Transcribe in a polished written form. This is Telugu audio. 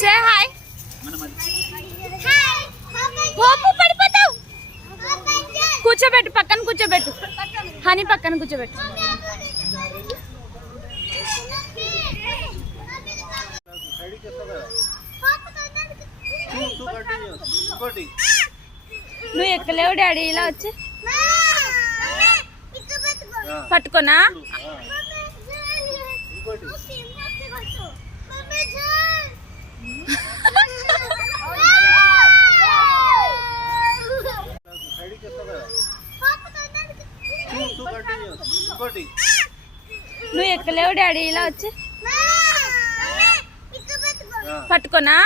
Say hi. బాబు పడిపోతావు. కూర్చోబెట్టు, పక్కన కూర్చోబెట్టు. హనీ పక్కన కూర్చోబెట్టు. నువ్వు ఎక్కలేవు డాడీ. ఇలా వచ్చి పట్టుకోనా. నువ్వు ఎక్కలేవు డాడీ. ఇలా వచ్చి పట్టుకోనా.